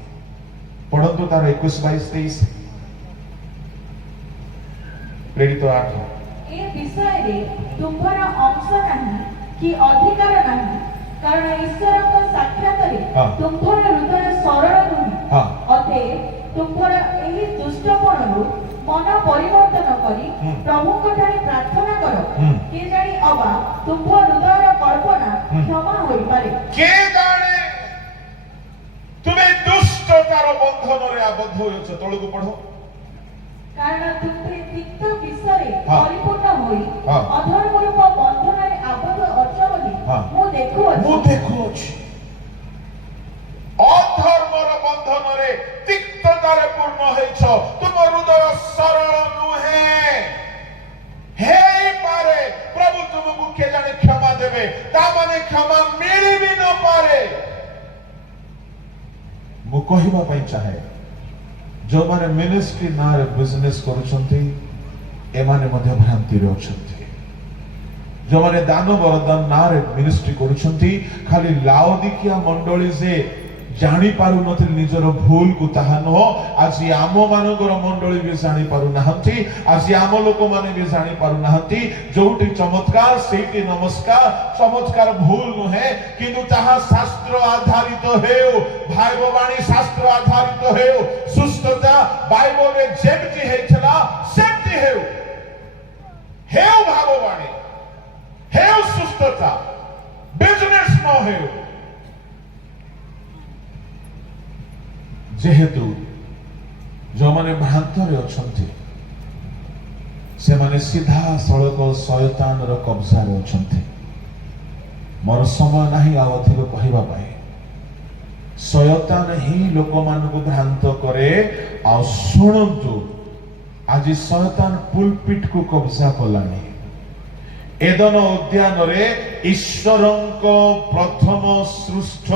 पढ़ंतु तार 21 22 23 प्रेरित 8 ए विषय रे तुम्हार अंश नहीं कि अधिकार नहीं कारण ईश्वर को साक्षात रे तुम्हार हृदय सरल नुहे अते तुम्हार एही दुष्टपण रु मन परिवर्तन करी प्रभु को ठारे प्रार्थना करो के जानी अबा तुम्हार हृदय कल्पना क्षमा होई पारे के जाने तुम्हें दुष्टतार बंधन रे आबद्ध होयछ तळु को पढो कारण तुम्हे तिक्त विषय परिपूर्ण होई अधर्म रूप बंधन रे आबद्ध अच हाँ। ମୁଁ ଦେଖୁଅଛି ମୁଁ ଦେଖୁଅଛି ଅଧର୍ମର ବନ୍ଧନରେ ତିକ୍ତତାରେ ପୂର୍ଣ୍ଣ ହେଇଛ, ତୁମ ହୃଦୟ ସରଳ ନୁହେଁ। ହେଇପାରେ ପ୍ରଭୁ ତୁମକୁ କିଏ ଜାଣେ କ୍ଷମା ଦେବେ, ତା ମାନେ କ୍ଷମା ମିଳି ବି ନପାରେ। ମୁଁ କହିବା ପାଇଁ ଚାହେଁ, ଯୋଉମାନେ ମିନିଷ୍ଟ୍ରି ନାଁରେ ବିଜନେସ କରୁଛନ୍ତି ଏମାନେ ମଧ୍ୟ ଭ୍ରାନ୍ତିରେ ଅଛନ୍ତି। ଯୋଉମାନେ ଦାନ ବରଦାନ ନାଁରେ ମିନିଷ୍ଟ୍ରି କରୁଛନ୍ତି, ଖାଲି ଲାଉଦିକିଆ ମଣ୍ଡଳୀ ଯେ ଜାଣି ପାରୁନଥିଲେ ନିଜର ଭୁଲକୁ ତାହା ନୁହଁ, ଆଜି ଆମ ମାନଙ୍କର ମଣ୍ଡଳୀ ବି ଜାଣି ପାରୁନାହାନ୍ତି, ଆଜି ଆମ ଲୋକମାନେ ବି ଜାଣି ପାରୁନାହାନ୍ତି। ଯୋଉଠି ଚମତ୍କାର ସେଇଠି ନମସ୍କାର। ଚମତ୍କାର ଭୁଲ ନୁହେଁ, କିନ୍ତୁ ତାହା ଶାସ୍ତ୍ର ଆଧାରିତ ହେଉ, ଭାଇବବାଣୀ ଶାସ୍ତ୍ର ଆଧାରିତ ହେଉ। ସୁସ୍ଥତା ବାଇବଲରେ ଯେମିତି ହେଇଥିଲା ସେମିତି ହେଉ। ହେଉ ଭାବବାଣୀ, ହେଉ ସୁସ୍ଥତା, ବିଜନେସ ନ ହେଉ। ଯେହେତୁ ଯୋଉମାନେ ଭ୍ରାନ୍ତରେ ଅଛନ୍ତି ସେମାନେ ସିଧାସଳଖ ଶୟତାନର କବ୍ଜାରେ ଅଛନ୍ତି। ମୋର ସମୟ ନାହିଁ ଆଉ ଅଧିକ କହିବା ପାଇଁ। ଶୟତାନ ହିଁ ଲୋକମାନଙ୍କୁ ଭ୍ରାନ୍ତ କରେ। ଆଉ ଶୁଣନ୍ତୁ, ଆଜି ଶୟତାନ ପୁଲପିଟକୁ କବ୍ଜା କଲାଣି। ଏଦନ ଉଦ୍ୟାନରେ ଈଶ୍ୱରଙ୍କ ପ୍ରଥମ ସୃଷ୍ଟ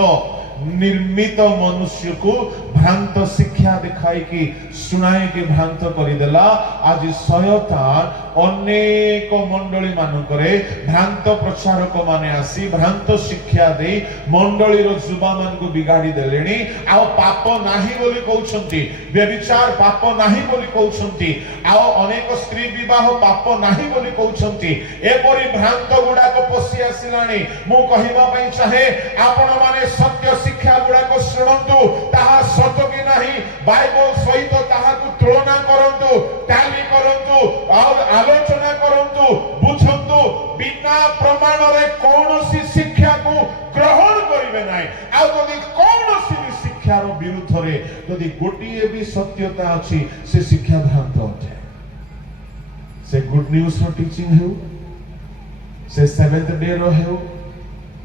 ନିର୍ମିତ ମନୁଷ୍ୟକୁ ଭ୍ରାନ୍ତ ଶିକ୍ଷା ଦେଖାଇକି ଶୁଣାଇକି ଭ୍ରାନ୍ତ କରିଦେଲା। ଆଜି ଶୟତାନ ଅନେକ ମଣ୍ଡଳୀ ମାନଙ୍କରେ ଭ୍ରାନ୍ତ ପ୍ରଚାରକ ମାନେ ଆସି ଭ୍ରାନ୍ତ ଶିକ୍ଷା ଦେଇ ମଣ୍ଡଳୀର ଯୁବା ମାନଙ୍କୁ ବିଗାଡି ଦେଲେଣି। ଆଉ ପାପ ନାହିଁ ବୋଲି କହୁଛନ୍ତି, ବ୍ୟଭିଚାର ପାପ ନାହିଁ ବୋଲି କହୁଛନ୍ତି, ଆଉ ଅନେକ ସ୍ତ୍ରୀ ବିବାହ ପାପ ନାହିଁ ବୋଲି କହୁଛନ୍ତି। ଏପରି ଭ୍ରାନ୍ତ ଗୁଡାକ ପଶି ଆସିଲାଣି। ମୁଁ କହିବା ପାଇଁ ଚାହେଁ, ଆପଣ ମାନେ ସତ୍ୟ ଶିକ୍ଷା ଗୁଡାକ ଶୁଣନ୍ତୁ, ତାହା ସତ କି ନାହିଁ ବାଇବଲ ସହିତ ତାହାକୁ ତୁଳନା କରନ୍ତୁ, ଟାଲି କରନ୍ତୁ, ଆଉ ଆଲୋଚନା କରନ୍ତୁ, ବୁଝନ୍ତୁ। ବିନା ପ୍ରମାଣରେ କୌଣସି ଶିକ୍ଷାକୁ ଗ୍ରହଣ କରିବେ ନାହିଁ। ଆଉ ଯଦି କୌଣସି ବି ଶିକ୍ଷାର ବିରୁଦ୍ଧରେ ଯଦି ଗୋଟିଏ ବି ସତ୍ୟତା ଅଛି, ସେ ଶିକ୍ଷା ଭ୍ରାନ୍ତ ଅଟେ। ସେ ଗୁଡ ନ୍ୟୁଜ ର ଟିଚିଂ ହେଉ, ସେ ସେଭେନ୍ଥ ଡେ ର ହେଉ,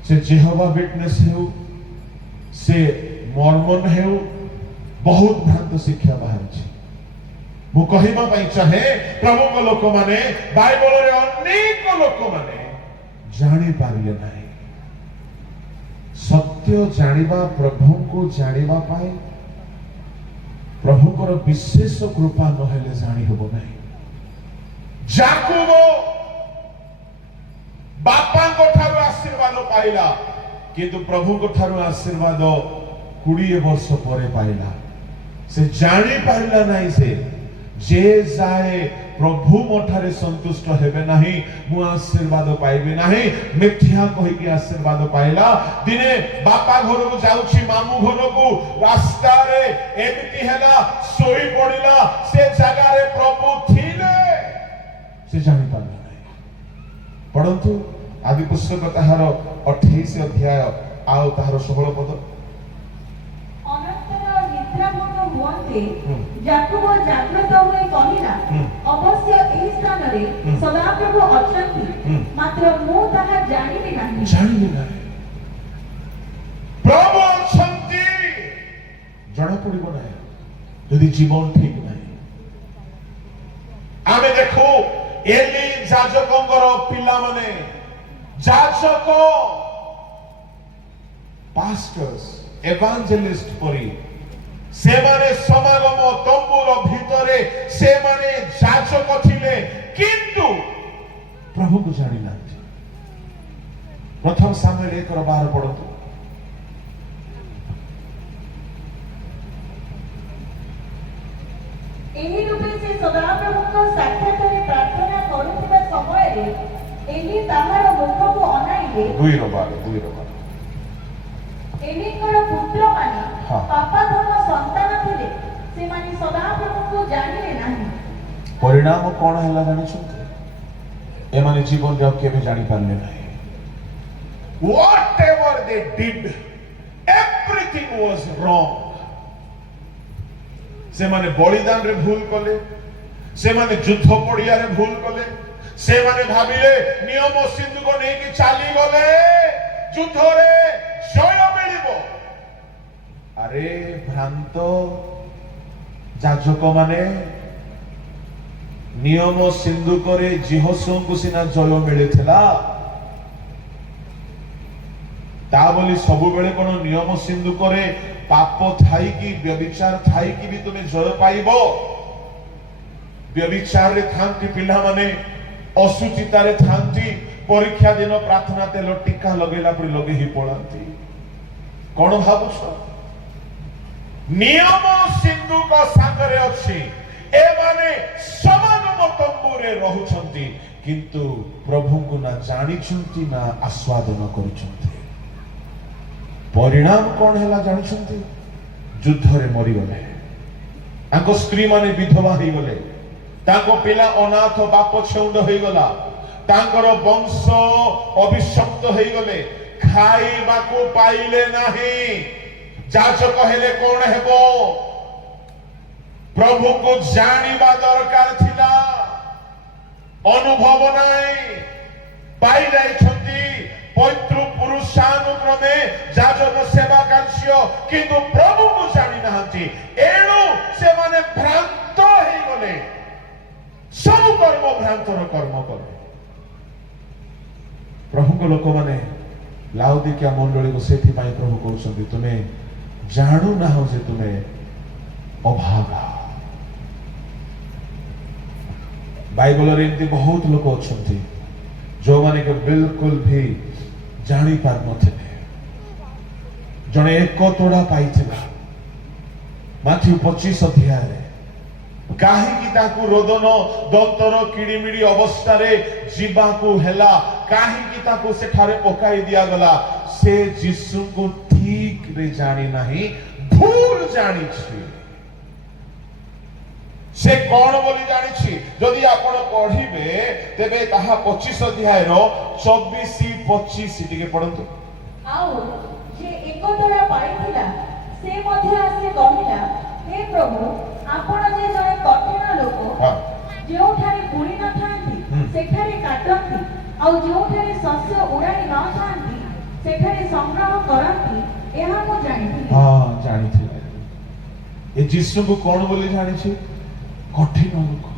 ସେ ଜେହୋଭା ୱିଟନେସ୍ ହେଉ, ସେ ମର୍ମନ ହେଉ, ବହୁତ ଭ୍ରାନ୍ତ ଶିକ୍ଷା ବାହାରିଛି। ମୁଁ କହିବା ପାଇଁ ଚାହେଁ, ପ୍ରଭୁଙ୍କ ଲୋକମାନେ, ବାଇବଲରେ ଅନେକ ଲୋକମାନେ ଜାଣିପାରିଲେ ନାହିଁ। ସତ୍ୟ ଜାଣିବା, ପ୍ରଭୁଙ୍କୁ ଜାଣିବା ପାଇଁ ପ୍ରଭୁଙ୍କର ବିଶେଷ କୃପା ନହେଲେ ଜାଣି ହେବ ନାହିଁ। ଯାକୁବ ବାପାଙ୍କ ଠାରୁ ଆଶୀର୍ବାଦ ପାଇଲା, କିନ୍ତୁ ପ୍ରଭୁଙ୍କ ଠାରୁ ଆଶୀର୍ବାଦ 20 ବର୍ଷ ପରେ ପାଇଲା। ସେ ଜାଣି ପାରିଲା ନାହିଁ ଯେ ଯାଏ ପ୍ରଭୁ ମୋ ଠାରେ ସନ୍ତୁଷ୍ଟ ହେବେ ନାହିଁ, ମୁଁ ଆଶୀର୍ବାଦ ପାଇବି ନାହିଁ। ମିଥ୍ୟା କହିକି ଆଶୀର୍ବାଦ ପାଇଲା। ଦିନେ ବାପା ଘରକୁ ଯାଉଛି ମାମୁଁ ଘରକୁ, ରାସ୍ତାରେ ଏମିତି ହେଲା, ଶୋଇ ପଡିଲା। ସେ ଜାଗାରେ ପ୍ରଭୁ ଥିଲେ, ସେ ଜାଣିପାରିଲା ନାହିଁ। ପଢନ୍ତୁ ଆଦି ପୁସ୍ତକ ତାହାର 28 ଅଧ୍ୟାୟ ଆଉ ତାହାର 16 ପଦ। ଅନନ୍ତର ନିଦ୍ରାଭଙ୍ଗ ହୁଅନ୍ତେ ଯାକୁବ ଜାଗ୍ରତ ହୋଇ କହିଲା, ଅବଶ୍ୟ ଏହି ସ୍ଥାନରେ ସଦାପ୍ରଭୁ ଅଛନ୍ତି, ମାତ୍ର ମୁଁ ତାହା ଜାଣିବି ନାହିଁ। ଜାଣିବି ନାହିଁ। ପ୍ରଭୁ ଅଛନ୍ତି ଜଣା ପଡିବ ନାହିଁ ଯଦି ଜୀବନ ଠିକ ନାହିଁ। ଆମେ ଦେଖୁ ଏଲି ଯାଜକଙ୍କର ପିଲାମାନେ, ଯାଜକ, ପାଷ୍ଟର୍ସ, ଏଭାଞ୍ଜେଲିଷ୍ଟ ପରି ସେମାନେ ସମାଗମ ତମ୍ବୁର ଭିତରେ ସେମାନେ ଯାଜକ ଥିଲେ, କିନ୍ତୁ ପ୍ରଭୁକୁ ଜାଣିନାହାନ୍ତି। ପ୍ରଥମ ସାମୁଏଲ 1:12 ପଢନ୍ତୁ। ଏହି ରୂପେ ସେ ସଦାପ୍ରଭୁଙ୍କ ସାକ୍ଷାତରେ ପ୍ରାର୍ଥନା କରୁଥିବା ସମୟରେ ଏଲି ତାହାର ମୁଖକୁ ଅନାଇଲେ। 2:12 ଏଲିଙ୍କର ପୁତ୍ରମାନେ ହଁ। ପାପାଧନ ସନ୍ତାନ ଥିଲେ, ସେମାନେ ସଦାପ୍ରଭୁଙ୍କୁ ଜାଣିଲେ ନାହିଁ। ପରିଣାମ କଣ ହେଲା ଜାଣିଛନ୍ତି? ଏମାନେ ଜୀବନରେ ଆଉ କେବେ ଜାଣିପାରିଲେ ନାହିଁ। Whatever they did, everything was wrong. ସେମାନେ ବଳିଦାନରେ ଭୁଲ କଲେ, ସେମାନେ ଯୁଦ୍ଧ ପଡିଆରେ ଭୁଲ କଲେ, से माने भाविले नियम सिंधु को नहीं कि चाली गले युद्धरे जय मिलिबो। अरे भ्रांत जाजक माने नियम सिंधु करे जिहोसु को सिना जय मिलिथिला ता बोली सब बेले कोन नियम सिंधु करे पाप थाई कि व्यभिचार थाई कि भी तुम्हें जय पाइबो। व्यभिचार रे थांती पिला माने असुचिता रे थांती परीक्षा दिन प्रार्थना तेल टीका लगेला परि लगे ही पड़ती कोन भाबुछ नियम सिंधु को सागरे अछि ए माने समागम तंबुरे रहुछंती किंतु प्रभु को ना जानिछंती ना आस्वादन करूछंती। परिणाम कौन है जानी युद्ध रे मरीगले तांको स्त्री माने विधवा हो गले तांको पिला अनाथ बाप छेउंड हो गला तांकर वंश अभिशप्त हो गले खाइबा को पाइले नाही। जाचक हेले कौन हेबो प्रभु को जानिबा दरकार थिला अनुभव नाई पाई जाइछंती पवित्र पुरुषानुक्रमे जाजक सेवा कार्य किंतु प्रभु को जानी नाहंती एणु से माने भ्रांत हे गले सब कर्म भ्रांतर कर्म करे। प्रभु को लोक माने लाउदिकिया मंडली को सेथि पाई प्रभु कहउछंती तुमे जाणु ना हो जे तुमे अभागा। बाइबल रे एंती बहुत लोक अछंती जो माने के बिल्कुल भी जानी पार नथिले जने एक तोड़ा पाइथिला माथ्यू 25 अध्याय रे काहे कि ताकू रोदन दंतर किड़िमिड़ी अवस्था रे जीवा को हेला काहे कि ताकू सेठारे पकाई दिया गला से यीशु को ठीक रे जानी नहीं भूल जानी छी से कौन बोली जानी छी जदि आपण पढ़िबे तेबे ताहा 25 अध्याय रो 24-25 टिके पढंतु। आउ जे एक तोड़ा पाइथिला से मध्ये आसे कहिला हे प्रभु आपण जे जणे कठिन लोक जेउठारे बुणी न थांती सेठारे काटंती आउ जेउठारे शस्य उड़ाई न थांती सेठारे संग्रह करंती एहा को जानिथि। हां जानिथि ए यीशु को कौन बोली जानी छी कठिन लोक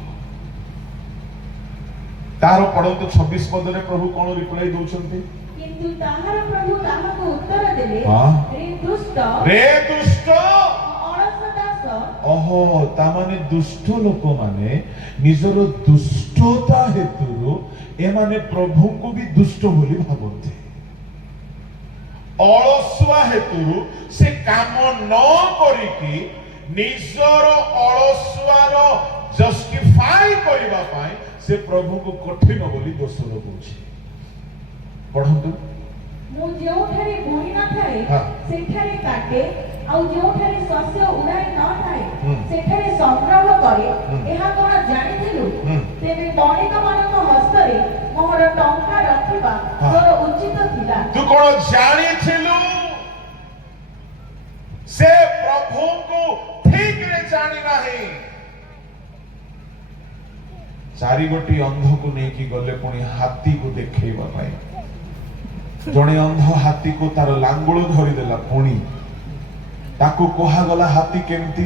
तार पढ़ंतु 26 पद रे प्रभु कौन रिप्लाई दउछंती किंतु ताहार प्रभु ताहाको उत्तर देले रे दुष्ट अलस दास। ओहो ता माने दुष्ट लोक माने निजर दुष्टता हेतु ए माने प्रभु को भी दुष्ट बोली भाबंती अलसुआ हेतु से काम न करिकी निजर अलसुआर जस्टिफाई करिबा पाई से प्रभु को कठिन बोली दोष लगौछि। पढंतु मु जेउठारे बुणी न थाए सेठारे काटे आउ जेउठारे शस्य उड़ाई न थाए सेठारे संग्रह करे एहा कोन जानिथिलु तेबे बणिक मानक हस्तरे मोहर टंका रखिबा तोर उचित थिला। तू कोन जानिथिलु से प्रभु को ठीक रे जानी नाही। चारि गोटी अंध को नेकी गले पुणी हाथी को देखैबा पाई जणे अंध हाथी को तार लांगुल धरी देला पुणी ताकू कोहा गला हाथी केमती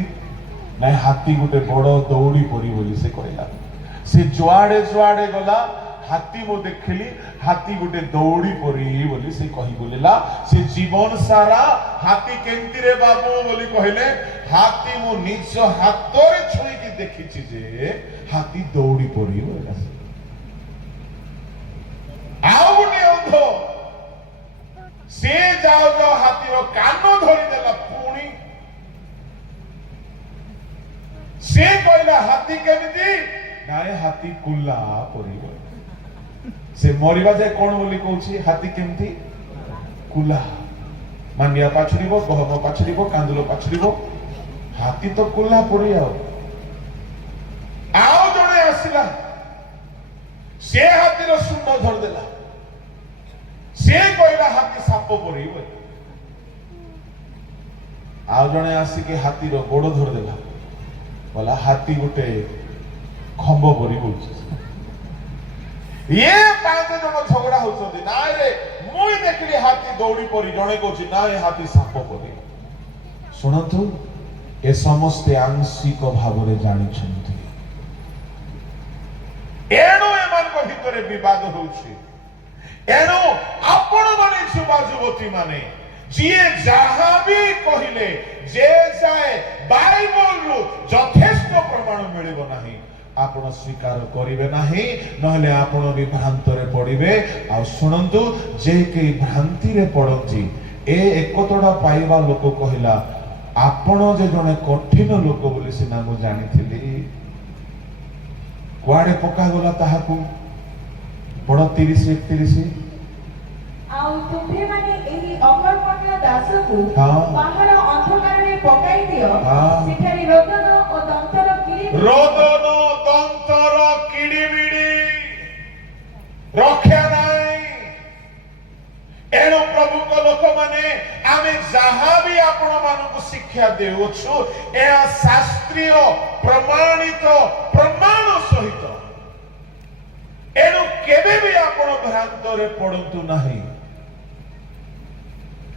ना हाथी गोटे बड़ दौड़ी पड़ी बोली से कहला से जुआड़े जुआड़े गला हाथी मो देखली हाथी गोटे दौड़ी पड़ी बोली से कही बोलेला से जीवन सारा हाथी केमती रे बाबू बोली कहले हाथी मो निज हाथरे छुई की देखिछि जे हाथी दौड़ी पड़ी बोला आउ गोटे अंध से जाओ जाओ हाथी रो कान धरी देला पुणी से कहला हाथी केमती नाए हाथी कुल्ला पड़ी बोली से मरिबा जाय कोन बोली कहउछि हाथी केमती कुला मानिया पाछड़िबो गहम पाछड़िबो कांदुलो पाछड़िबो हाथी तो कुला पड़ी आओ जणे आसिला से हाथी रो सुंड धर देला से कहला हाथी साप पड़ी बोली आओ जणे आसी के हाथी रो गोड़ धर देला बोला हाथी गोटे खंब पड़ी बोलछि ये 5 जन झगड़ा होउछंती ना रे मुई देखली हाथी दौड़ी परी जणे कोछि ना ए हाथी साप परी सुनतु ए समस्त आंशिक भावरे जानिछंती एणु एमान को भितरे विवाद होउछि एणु आपण माने युवा युवती माने जिए जहाँ भी कहिले जे जाए बाइबल रु यथेष्ट प्रमाण मिलिबो नाही आपण स्वीकार करिवे नाही नहले आपण भी भ्रांतरे पड़िबे आ सुनंतु जे के भ्रांति रे पड़ंती ए एकतडा पाइबा लोक कहिला आपण जे जने कठिन लोक बोली सिना मु जानिथिली कुआडे पका गला ताहाकू बड़ 30 31 ଆଉ ତୁମ୍ଭେ ମାନେ ଏହି ଅକର୍ମଣ୍ୟ ଦାସକୁ ହଁ। ବାହାର ଅନ୍ଧକାରରେ ପକାଇ ଦିଅ ହଁ। ସେଠାରେ ରୋଦନ ଓ ଦନ୍ତର କିଳି रोदन दंतर किड़िमिड़ी रक्षा नाई एणु प्रभु को लोक माने आमे जहाँ भी आपण मानकु शिक्षा देउछु ए शास्त्रीय प्रमाणित प्रमाण सहित एणु केबे भी आपण भ्रांतरे पड़ंतु नाही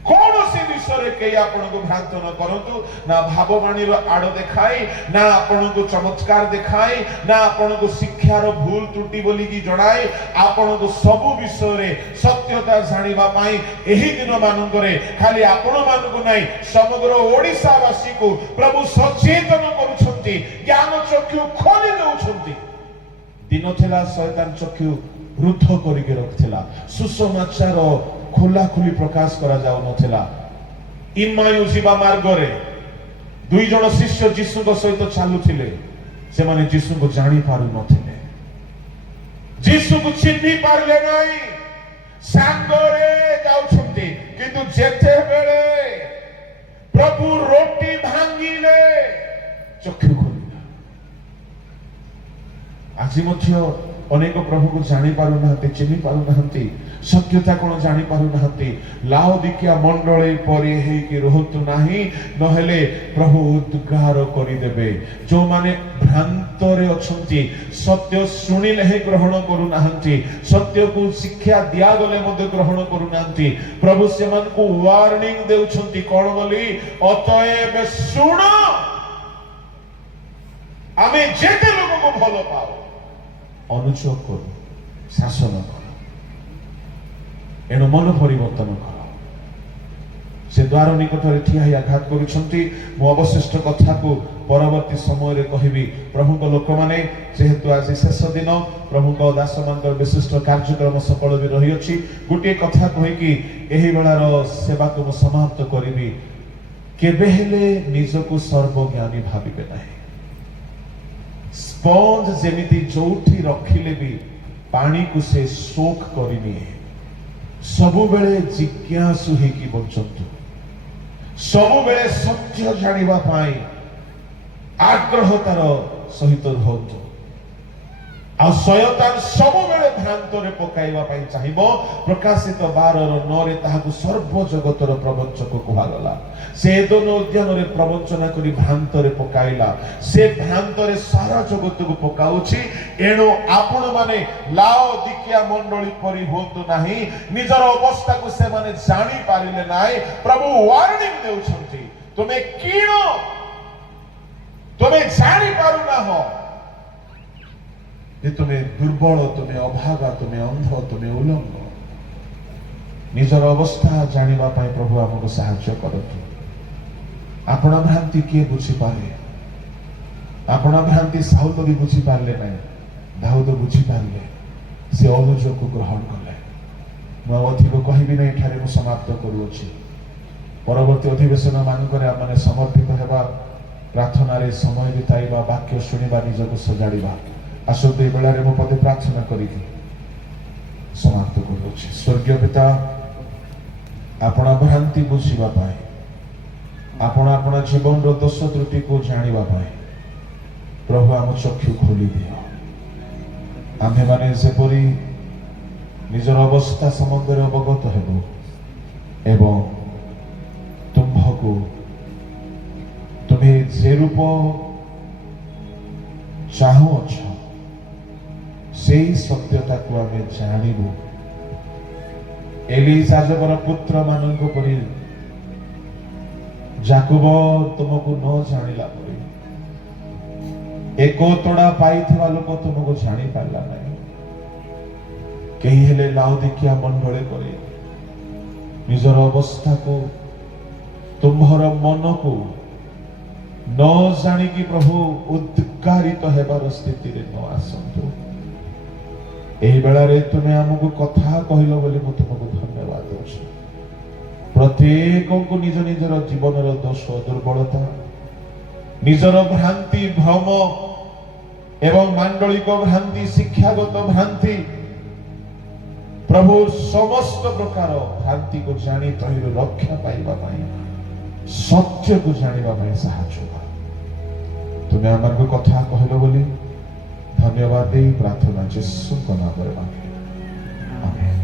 कौन सी विषय कई आपण को भ्रांत न करंतु ना भाववाणी रो आड़ देखाई ना आपण को चमत्कार देखाई ना आपण को शिक्षार भूल त्रुटि बोली की जणाई आपण को सब विषय रे सत्यता जानिबा पाई एही दिन मानकरे खाली आपण मानकु नाही समग्र ओडिसा वासी को प्रभु सचेतन करूछंती ज्ञान चक्षु खोली देउछंती दिन थिला शैतान चक्षु रुद्ध करिके रखथिला सुसमाचार खोला खुली प्रकाश करा जाउ नथिला इमायु जीवा मार्ग रे दुई जण शिष्य जीसु को सहित चालुथिले से माने जीसु को जानि पारु नथिले जीसु को चिन्हि पारले नाही सांगरे जाउछंती किंतु जेते बेले प्रभु रोटी भांगिले चक्षु खोलिला आजि मध्य अनेक प्रभु को जानि पारु नहते चिन्हि पारु नहते सत्यता कोन जानि पारु नहते लाओदिकिया मंडळे परि हे कि रहतु नाही नहले प्रभु उद्गार करि देबे जो माने भ्रांतरे अछंती सत्य सुनिले हे ग्रहण करू नाहंती सत्य को शिक्षा दिया गले मध्ये ग्रहण करू नाहंती प्रभु सेमान को वार्निंग देउछंती कोन बोली अतएव सुन आमे जेते लोक को भलो पाओ अनुचोग करू शासन करू एणु मन परिवर्तन कर से द्वार निकटरे ठिया ही आघात करुछंती मो अवशिष्ट कथा को परवर्ती समय रे कहिबी प्रभु को लोक माने जेहेतु आज शेष दिन प्रभु को दास मंडल विशिष्ट कार्यक्रम सकल भी रही अछि गोटे कथा कहि कि एही बेलार सेवा को मु समाप्त करिबी केबे हेले निजको सर्वज्ञानी भाबिबे नाही स्पंज जेमिति जोठी रखिले भी पानी को से सोख करिनी सबु बेले जिज्ञासु हे कि बचंतु सबु बेले सत्य जानिबा पाई आग्रहतार सहित रहतु आ शयतान सबु बेले भ्रांतरे पकाइबा पाई चाहिबो प्रकाशित 12:9 रे ताहाकु सर्व जगतर प्रवंचक कुहा गला से दोनो उद्यान रे प्रवंचना करी भ्रांतरे पकाइला से भ्रांतरे सारा जगत को पकाउछि एणु आपण माने लाओदिकिया मंडली परि होतु नाही निजर अवस्था को से माने जानि पारिले नाही प्रभु वार्निंग देउछंती तुमे किनो तुमे जानि पारु ना हो जे तुमे दुर्बल तुमे अभागा तुमे अंध तुमे उलंग निजर अवस्था जानिबा पाई प्रभु हमको सहायता करतु आपण भ्रांति किए बुझी पारे आपण भ्रांति साउल भी बुझी पारले नहीं दाऊद बुझी पारले से अनुजोग को ग्रहण कले मु अधिक कहबी नहीं ठारे मु समाप्त करूछि परवर्ती अधिवेशन मानकरे आमने समर्पित हेबा प्रार्थना रे समय बिताइबा वाक्य सुनिबा निजको सजाडिबा आसते बेला रे मु पदे प्रार्थना करी समाप्त करूछि स्वर्गीय पिता आपण भ्रांति बुझिबा पाए आपण आपण जीवन रो दोष त्रुटि को जानिबा पाए प्रभु आम चक्षु खोली दियो आम्हे माने सेपरी निजर अवस्था संबंध रे अवगत हेबो एवं तुम्भको तुम्हें जे रूप चाहो छ ସେଇ ସତ୍ୟଟାକୁ ଆମେ ଜାଣିବୁ। ଏଲି ଯାଜକର ପୁତ୍ର ମାନଙ୍କ ପରି ଯାକୋବ ତୁମକୁ ନ ଜାଣିଲା ପରି, ଏକ ତୋଡ଼ା ପାଇଥିବା ଲୋକ ତୁମକୁ ଜାଣି ପାରିଲା ନାହିଁ। କେହି ହେଲେ ଲାଉଦିକିଆ ମଣ୍ଡଳୀ କରି ନିଜର ଅବସ୍ଥାକୁ, ତୁମ୍ଭର ମନକୁ ନ ଜାଣିକି ପ୍ରଭୁ ଉଦ୍ଗାରିତ ହେବାର ସ୍ଥିତିରେ ନ ଆସନ୍ତୁ। ଏହି ବେଳାରେ ତୁମେ ଆମକୁ କଥା କହିଲ ବୋଲି ମୁଁ ତୁମକୁ ଧନ୍ୟବାଦ ଦଉଛି। ପ୍ରତ୍ୟେକଙ୍କୁ ନିଜ ନିଜର ଜୀବନର ଦୋଷ, ଦୁର୍ବଳତା, ନିଜର ଭ୍ରାନ୍ତି, ଭ୍ରମ ଏବଂ ମାଣ୍ଡଳିକ ଭ୍ରାନ୍ତି, ଶିକ୍ଷାଗତ ଭ୍ରାନ୍ତି, ପ୍ରଭୁ ସମସ୍ତ ପ୍ରକାର ଭ୍ରାନ୍ତିକୁ ଜାଣି ତହିଁରୁ ରକ୍ଷା ପାଇବା ପାଇଁ, ସତ୍ୟକୁ ଜାଣିବା ପାଇଁ ସାହାଯ୍ୟ କର। ତୁମେ ଆମକୁ କଥା କହିଲ ବୋଲି ଧନ୍ୟବାଦ ଦେଇ ପ୍ରାର୍ଥନା ଯୀଶୁଙ୍କ ନାମରେ ମାଗେ, ଆମେନ୍।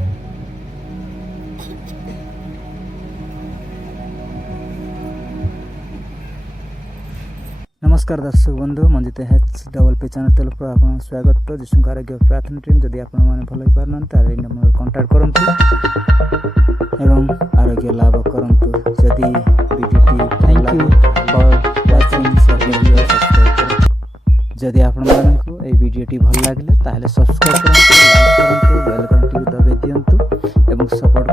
नमस्कार दर्शक बंधु, मंजित HWP चैनल तरफ आपन स्वागत। जीशुଙ୍କ आरोग्य प्रार्थना टीम जदि आपण माने भल होई पारन तारे नंबर कांटेक्ट करंतु एवं आरोग्य लाभ करंतु। जदि वीडियोटी थैंक यू फॉर वाचिंग, जदि आपण मानकु ए वीडियोटी भल लागले ताहले सब्सक्राइब करंतु, लाइक करंतु, बेल घंटी दबाइ दियंतु एवं सपोर्ट